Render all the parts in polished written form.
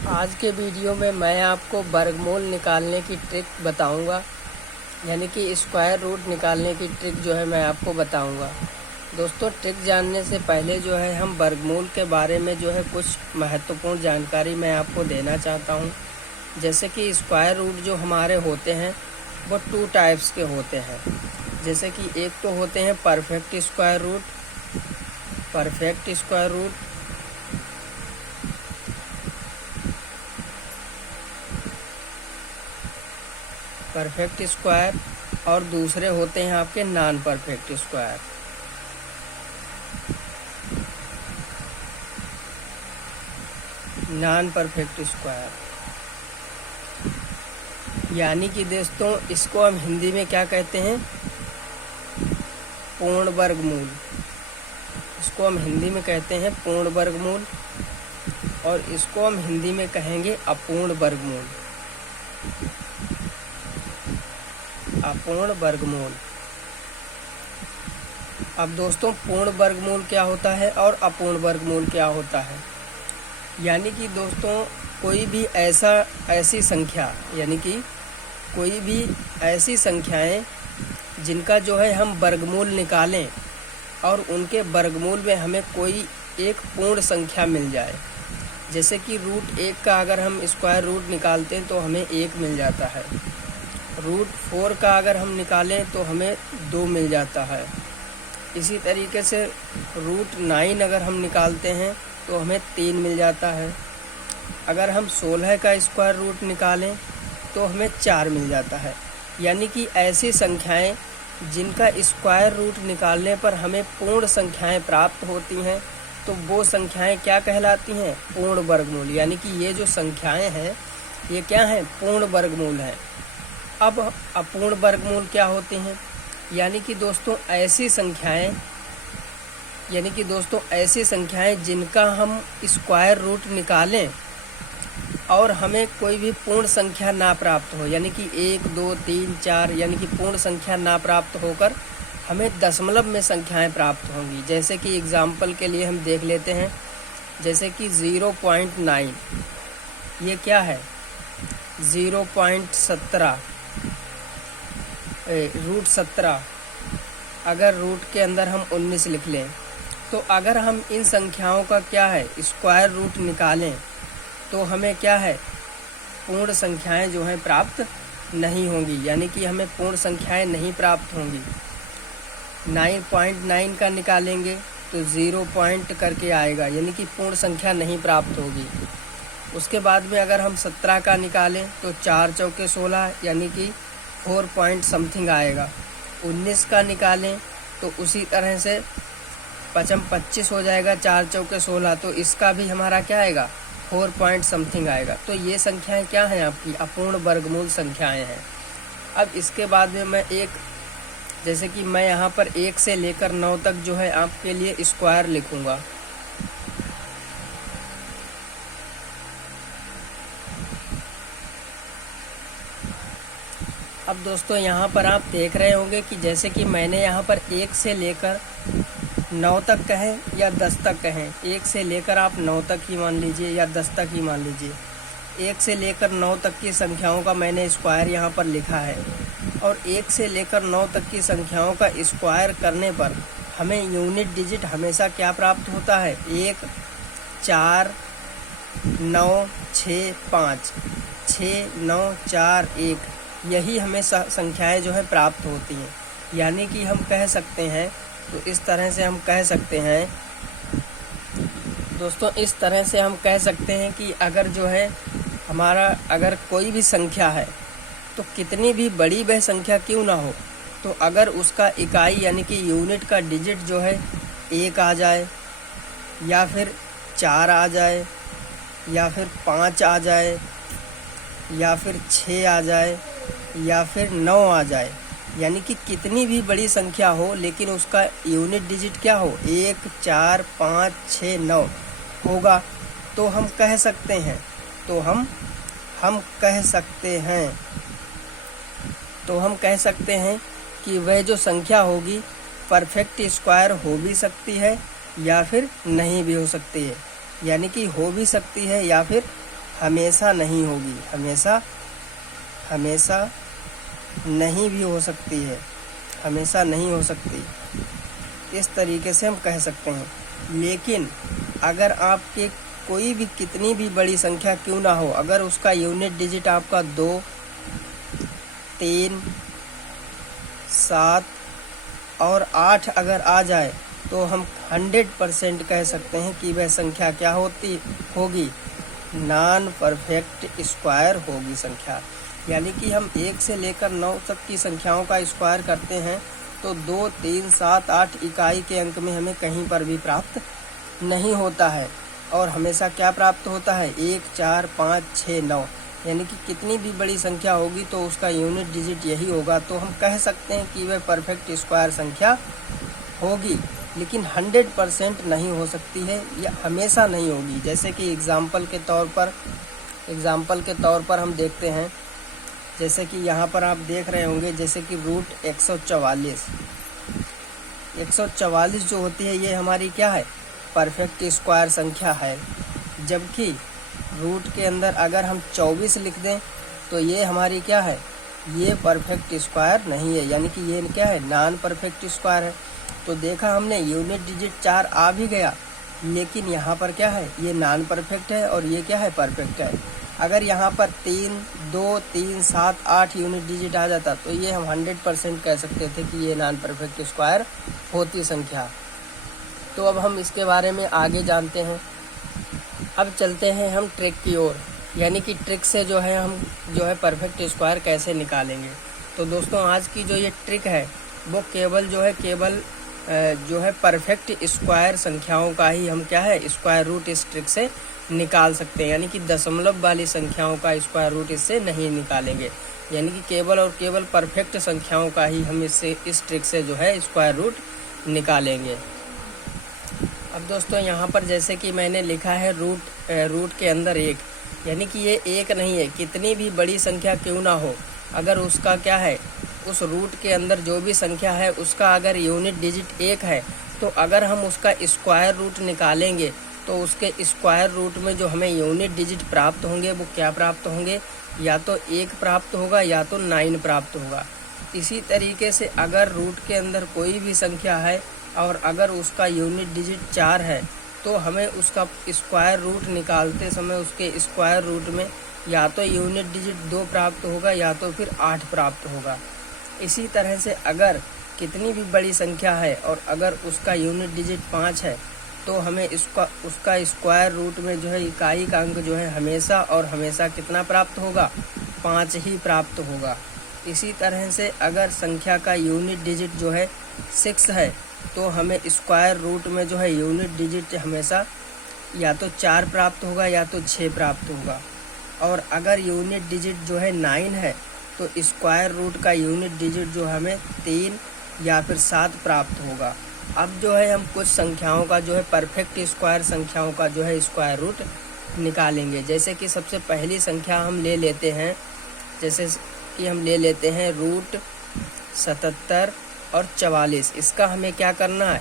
आज के वीडियो में मैं आपको वर्गमूल निकालने की ट्रिक बताऊंगा, यानी कि स्क्वायर रूट निकालने की ट्रिक जो है मैं आपको बताऊंगा। दोस्तों, ट्रिक जानने से पहले जो है हम वर्गमूल के बारे में जो है कुछ महत्वपूर्ण जानकारी मैं आपको देना चाहता हूं। जैसे कि स्क्वायर रूट जो हमारे होते हैं वो 2 टाइप्स के होते हैं। जैसे कि एक तो होते हैं perfect square root, perfect square root, perfect square, और दूसरे होते हैं आपके non perfect square. Non perfect square यानी कि दोस्तों इसको हम हिंदी में क्या कहते हैं? पूर्ण वर्गमूल। इसको हम हिंदी में कहते हैं पूर्ण वर्गमूल, और इसको हम हिंदी में कहेंगे अपूर्ण वर्गमूल। अपूर्ण वर्गमूल। अब दोस्तों, पूर्ण वर्गमूल क्या होता है और अपूर्ण वर्गमूल क्या होता है? यानी कि दोस्तों कोई भी ऐसी संख्या, यानी कि कोई भी ऐसी संख्याएं जिनका जो है हम वर्गमूल निकालें और उनके वर्गमूल में हमें कोई एक पूर्ण संख्या मिल जाए। जैसे कि रूट 1 का अगर हम स्क्वायर रूट निकालते हैं तो हमें 1 मिल जाता है। रूट 4 का अगर हम निकालें तो हमें 2 मिल जाता है। इसी तरीके से रूट 9 अगर हम निकालते हैं तो हमें 3 मिल जाता है। अगर हम 16 का स्क्वायर रूट निकालें तो हमें 4 मिल जाता है। यानी कि ऐसी संख्याएं जिनका स्क्वायर रूट निकालने पर हमें पूर्ण संख्याएं प्राप्त होती हैं, तो वो संख्याएं क्या कहलाती हैं? पूर्ण वर्गमूल। यानी कि ये जो संख्याएं हैं ये क्या हैं? पूर्ण वर्गमूल हैं। अब अपूर्ण वर्गमूल क्या होते हैं? यानी कि दोस्तों ऐसी संख्याएं जिनका हम स्क्वायर रूट निकालें और हमें कोई भी पूर्ण संख्या ना प्राप्त हो, यानी कि 1, 2, 3, 4 यानी कि पूर्ण संख्या ना प्राप्त होकर हमें दशमलव में संख्याएं प्राप्त होंगी। जैसे कि एग्जाम्पल के लिए हम देख लेते हैं, जैसे कि 0.9 ये क्या है? 0.17 रूट 17। अगर रूट के अंदर हम 19 लिख लें तो अगर हम इन संख्याओं का क्या है स्क्वायर रूट निकालें तो हमें क्या है? पूर्ण संख्याएं जो हैं प्राप्त नहीं होंगी, यानी कि हमें पूर्ण संख्याएं नहीं प्राप्त होंगी। 9.9 का निकालेंगे तो 0 पॉइंट करके आएगा, यानी कि पूर्ण संख्या नहीं प्राप्त होगी। उसके बाद में अगर हम 17 का निकालें तो 4 चौके 16, यानी कि 4 पॉइंट समथिंग आएगा। 19 का निकालें तो उसी तरह से 25 हो जाएगा, 4 चौके 16, तो इसका भी हमारा क्या आएगा? 4 पॉइंट समथिंग आएगा। तो ये संख्याएं क्या हैं? आपकी अपूर्ण वर्गमूल संख्याएं हैं। अब इसके बाद में जैसे कि मैं यहाँ पर 1 से लेकर 9 तक जो है आपके लिए स्क्वायर लिखूंगा। अब दोस्तों यहाँ पर आप देख रहे होंगे कि जैसे कि मैंने यहाँ पर 1 से लेकर 9 तक कहें या 10 तक कहें, 1 से लेकर आप 9 तक ही मान लीजिए या 10 तक ही मान लीजिए। 1 से लेकर 9 तक की संख्याओं का मैंने स्क्वायर यहाँ पर लिखा है, और 1 से लेकर 9 तक की संख्याओं का स्क्वायर करने पर हमें यूनिट डिजिट हमेशा क्या प्राप्त होता है? 1, 4, 9, 6, 5, 6, 9, 4, 1, यही हमें संख्याएं जो है प्राप्त होती हैं। यानी कि हम कह सकते हैं, तो इस तरह से हम कह सकते हैं दोस्तों, इस तरह से हम कह सकते हैं कि अगर जो है अगर कोई भी संख्या है तो कितनी भी बड़ी वह संख्या क्यों ना हो, तो अगर उसका इकाई यानी कि यूनिट का डिजिट जो है 1 आ जाए, या फिर 4 आ जाए, या फिर 5 आ जाए, या फिर 6 आ जाए, या फिर 9 आ जाए, यानी कि कितनी भी बड़ी संख्या हो लेकिन उसका यूनिट डिजिट क्या हो? 1, 4, 5, 6, 9 होगा, तो हम कह सकते हैं कि वह जो संख्या होगी परफेक्ट स्क्वायर हो भी सकती है या फिर नहीं भी हो सकती है। यानी कि हो भी सकती है या फिर हमेशा नहीं होगी, हमेशा नहीं भी हो सकती है, हमेशा नहीं हो सकती, इस तरीके से हम कह सकते हैं। लेकिन अगर आपके कोई भी कितनी भी बड़ी संख्या क्यों ना हो, अगर उसका यूनिट डिजिट आपका 2, 3, 7 और 8 अगर आ जाए तो हम 100% कह सकते हैं कि वह संख्या क्या होगी, नॉन परफेक्ट स्क्वायर होगी संख्या। यानी कि हम 1 से लेकर 9 तक की संख्याओं का स्क्वायर करते हैं तो 2, 3, 7, 8 इकाई के अंक में हमें कहीं पर भी प्राप्त नहीं होता है, और हमेशा क्या प्राप्त होता है, 1, 4, 5, 6, 9। यानी कि कितनी भी बड़ी संख्या होगी तो उसका यूनिट डिजिट यही होगा, तो हम कह सकते हैं कि वह परफेक्ट स्क्वायर संख्या होगी। लेकिन 100% नहीं हो सकती है, या हमेशा नहीं होगी। जैसे कि एग्जाम्पल के तौर पर हम देखते हैं, जैसे कि यहाँ पर आप देख रहे होंगे, जैसे कि रूट 144 जो होती है ये हमारी क्या है, परफेक्ट स्क्वायर संख्या है। जबकि रूट के अंदर अगर हम 24 लिख दें तो ये हमारी क्या है, ये परफेक्ट स्क्वायर नहीं है, यानी कि ये क्या है, नॉन परफेक्ट स्क्वायर है। तो देखा हमने यूनिट डिजिट 4 आ भी गया, लेकिन यहाँ पर क्या है, ये नॉन परफेक्ट है और ये क्या है, परफेक्ट है। अगर यहाँ पर 3, 2, 3, 7, 8 यूनिट डिजिट आ जाता तो ये हम 100% कह सकते थे कि ये नॉन परफेक्ट स्क्वायर होती संख्या। तो अब हम इसके बारे में आगे जानते हैं। अब चलते हैं हम ट्रिक की ओर, यानी कि ट्रिक से जो है हम परफेक्ट स्क्वायर कैसे निकालेंगे। तो दोस्तों आज की जो ये ट्रिक है वो केवल परफेक्ट स्क्वायर संख्याओं का ही हम क्या है, स्क्वायर रूट इस ट्रिक से निकाल सकते हैं। यानी कि दशमलव वाली संख्याओं का स्क्वायर रूट इससे नहीं निकालेंगे, यानी कि केवल और केवल परफेक्ट संख्याओं का ही हम इस ट्रिक से जो है स्क्वायर रूट निकालेंगे। अब दोस्तों यहाँ पर जैसे कि मैंने लिखा है रूट के अंदर 1, यानी कि ये 1 नहीं है, कितनी भी बड़ी संख्या क्यों ना हो, अगर उसका क्या है, उस रूट के अंदर जो भी संख्या है उसका अगर यूनिट डिजिट 1 है तो अगर हम उसका स्क्वायर रूट निकालेंगे तो उसके स्क्वायर रूट में जो हमें यूनिट डिजिट प्राप्त होंगे वो क्या प्राप्त होंगे, या तो 1 प्राप्त होगा या तो 9 प्राप्त होगा। इसी तरीके से अगर रूट के अंदर कोई भी संख्या है और अगर उसका यूनिट डिजिट 4 है तो हमें उसका स्क्वायर रूट निकालते समय उसके स्क्वायर रूट में या तो यूनिट डिजिट 2 प्राप्त होगा या तो फिर 8 प्राप्त होगा। इसी तरह से अगर कितनी भी बड़ी संख्या है और अगर उसका यूनिट डिजिट 5 है तो हमें उसका स्क्वायर रूट में जो है इकाई का अंक जो है हमेशा कितना प्राप्त होगा, 5 ही प्राप्त होगा। इसी तरह से अगर संख्या का यूनिट डिजिट जो है 6 है तो हमें स्क्वायर रूट में जो है यूनिट डिजिट हमेशा या तो 4 प्राप्त होगा या तो 6 प्राप्त होगा। और अगर यूनिट डिजिट जो है 9 है तो स्क्वायर रूट का यूनिट डिजिट जो हमें 3 या फिर 7 प्राप्त होगा। अब जो है हम कुछ संख्याओं का जो है परफेक्ट स्क्वायर संख्याओं का जो है स्क्वायर रूट निकालेंगे। जैसे कि सबसे पहली संख्या हम ले लेते हैं, जैसे कि हम ले लेते हैं रूट 77 और 44। इसका हमें क्या करना है,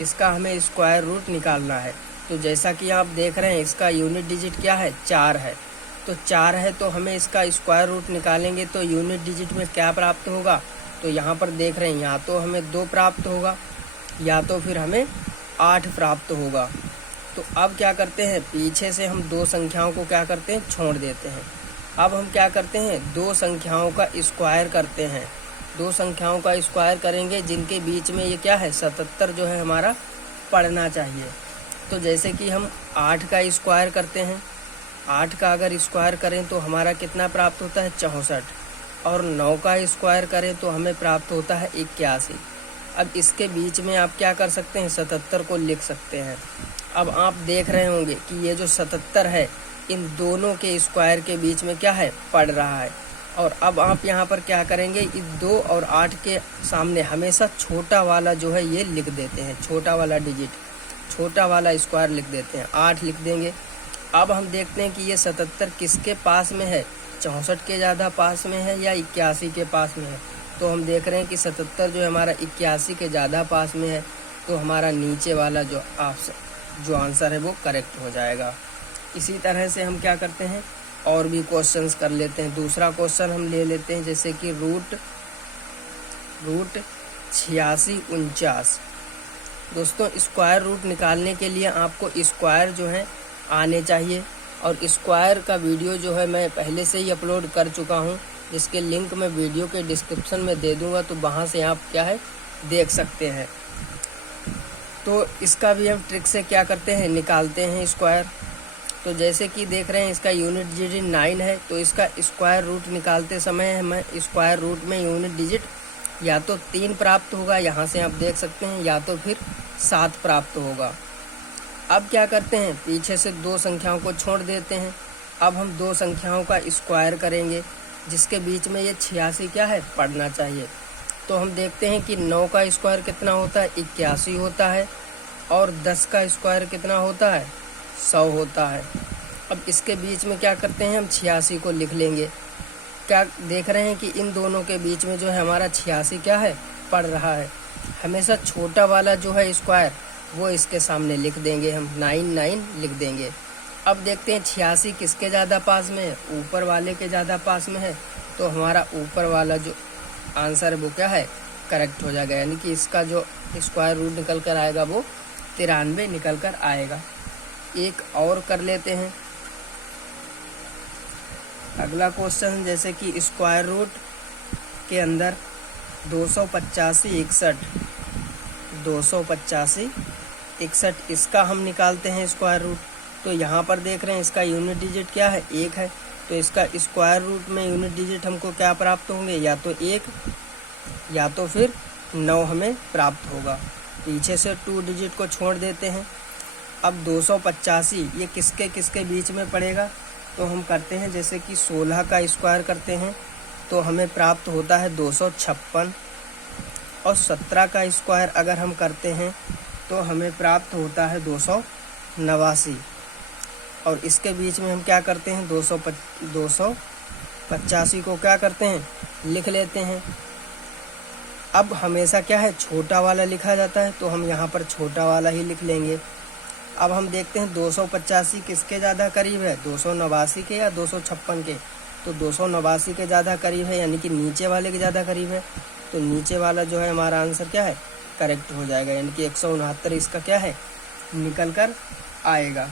इसका हमें स्क्वायर रूट निकालना है। तो जैसा कि आप देख रहे हैं इसका यूनिट डिजिट क्या है, 4 है। तो 4 है तो हमें इसका स्क्वायर रूट निकालेंगे तो यूनिट डिजिट में क्या प्राप्त होगा, तो यहाँ पर देख रहे हैं यहाँ तो हमें 2 प्राप्त होगा या तो फिर हमें 8 प्राप्त होगा। तो अब क्या करते हैं, पीछे से हम 2 संख्याओं को क्या करते हैं, छोड़ देते हैं। अब हम क्या करते हैं, 2 संख्याओं का स्क्वायर करते हैं। 2 संख्याओं का स्क्वायर करेंगे जिनके बीच में ये क्या है, 77 जो है हमारा पढ़ना चाहिए। तो जैसे कि हम 8 का स्क्वायर करते हैं, 8 का अगर स्क्वायर करें तो हमारा कितना प्राप्त होता है, 64। और 9 का स्क्वायर करें तो हमें प्राप्त होता है 81। अब इसके बीच में आप क्या कर सकते हैं, 77 को लिख सकते हैं। अब आप देख रहे होंगे कि ये जो 77 है इन दोनों के स्क्वायर के बीच में क्या है, पड़ रहा है। और अब आप यहाँ पर क्या करेंगे, इस 2 और 8 के सामने हमेशा छोटा वाला जो है ये लिख देते हैं, छोटा वाला डिजिट, छोटा वाला स्क्वायर लिख देते हैं, 8 लिख देंगे। अब हम देखते हैं कि ये 77 किसके पास में है, 64 के ज़्यादा पास में है या 81 के पास में है। तो हम देख रहे हैं कि 77 जो है हमारा 81 के ज़्यादा पास में है, तो हमारा नीचे वाला जो आंसर है वो करेक्ट हो जाएगा। इसी तरह से हम क्या करते हैं, और भी क्वेश्चंस कर लेते हैं। दूसरा क्वेश्चन हम ले लेते हैं, जैसे कि रूट 8649। दोस्तों स्क्वायर रूट निकालने के लिए आपको स्क्वायर जो है आने चाहिए, और स्क्वायर का वीडियो जो है मैं पहले से ही अपलोड कर चुका हूँ, जिसके लिंक मैं वीडियो के डिस्क्रिप्शन में दे दूँगा, तो वहाँ से आप क्या है देख सकते हैं। तो इसका भी हम ट्रिक से क्या करते हैं, निकालते हैं स्क्वायर। तो जैसे कि देख रहे हैं इसका यूनिट डिजिट 9 है, तो इसका स्क्वायर रूट निकालते समय हमें स्क्वायर रूट में यूनिट डिजिट या तो 3 प्राप्त होगा, यहाँ से आप देख सकते हैं, या तो फिर 7 प्राप्त होगा। अब क्या करते हैं, पीछे से 2 संख्याओं को छोड़ देते हैं। अब हम 2 संख्याओं का स्क्वायर करेंगे, जिसके बीच में ये 86 क्या है पढ़ना चाहिए। तो हम देखते हैं कि 9 का स्क्वायर कितना होता है, 81 होता है, और 10 का स्क्वायर कितना होता है, 100 होता है। अब इसके बीच में क्या करते हैं, हम 86 को लिख लेंगे। क्या देख रहे हैं कि इन दोनों के बीच में जो है हमारा 86 क्या है पड़ रहा है। हमेशा छोटा वाला जो है स्क्वायर वो इसके सामने लिख देंगे, हम 9 लिख देंगे। अब देखते हैं 86 किसके ज़्यादा पास में है, ऊपर वाले के ज़्यादा पास में है, तो हमारा ऊपर वाला जो आंसर है वो क्या है करेक्ट हो जाएगा, यानी कि इसका जो स्क्वायर रूट निकल कर आएगा वो 93 निकल कर आएगा। एक और कर लेते हैं अगला क्वेश्चन, जैसे कि स्क्वायर रूट के अंदर 285 इसका हम निकालते हैं स्क्वायर रूट। तो यहाँ पर देख रहे हैं इसका यूनिट डिजिट क्या है, 1 है, तो इसका स्क्वायर रूट में यूनिट डिजिट हमको क्या प्राप्त होंगे, या तो 1 या तो फिर 9 हमें प्राप्त होगा। पीछे से 2 डिजिट को छोड़ देते हैं। अब 285 ये किसके किसके बीच में पड़ेगा, तो हम करते हैं जैसे कि 16 का स्क्वायर करते हैं तो हमें प्राप्त होता है 256, और 17 का स्क्वायर अगर हम करते हैं तो हमें प्राप्त होता है 289, और इसके बीच में हम क्या करते हैं 285 को क्या करते हैं लिख लेते हैं। अब हमेशा क्या है छोटा वाला लिखा जाता है, तो हम यहाँ पर छोटा वाला ही लिख लेंगे। अब हम देखते हैं 285 किसके ज़्यादा करीब है, 289 के या 256 के, तो 289 के ज़्यादा करीब है, यानी कि नीचे वाले के ज़्यादा करीब है, तो नीचे वाला जो है हमारा आंसर क्या है करेक्ट हो जाएगा, यानी कि 169 इसका क्या है निकल कर आएगा।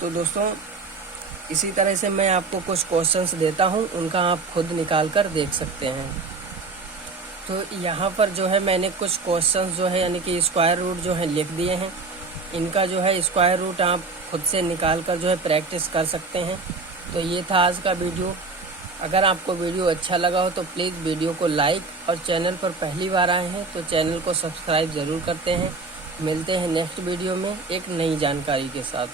तो दोस्तों इसी तरह से मैं आपको कुछ क्वेश्चंस देता हूं, उनका आप खुद निकाल कर देख सकते हैं। तो यहाँ पर जो है मैंने कुछ क्वेश्चंस जो है यानी कि स्क्वायर रूट जो है लिख दिए हैं। इनका जो है स्क्वायर रूट आप खुद से निकाल कर जो है प्रैक्टिस कर सकते हैं। तो ये था आज का वीडियो। अगर आपको वीडियो अच्छा लगा हो तो प्लीज़ वीडियो को लाइक, और चैनल पर पहली बार आए हैं तो चैनल को सब्सक्राइब ज़रूर करते हैं। मिलते हैं नेक्स्ट वीडियो में एक नई जानकारी के साथ।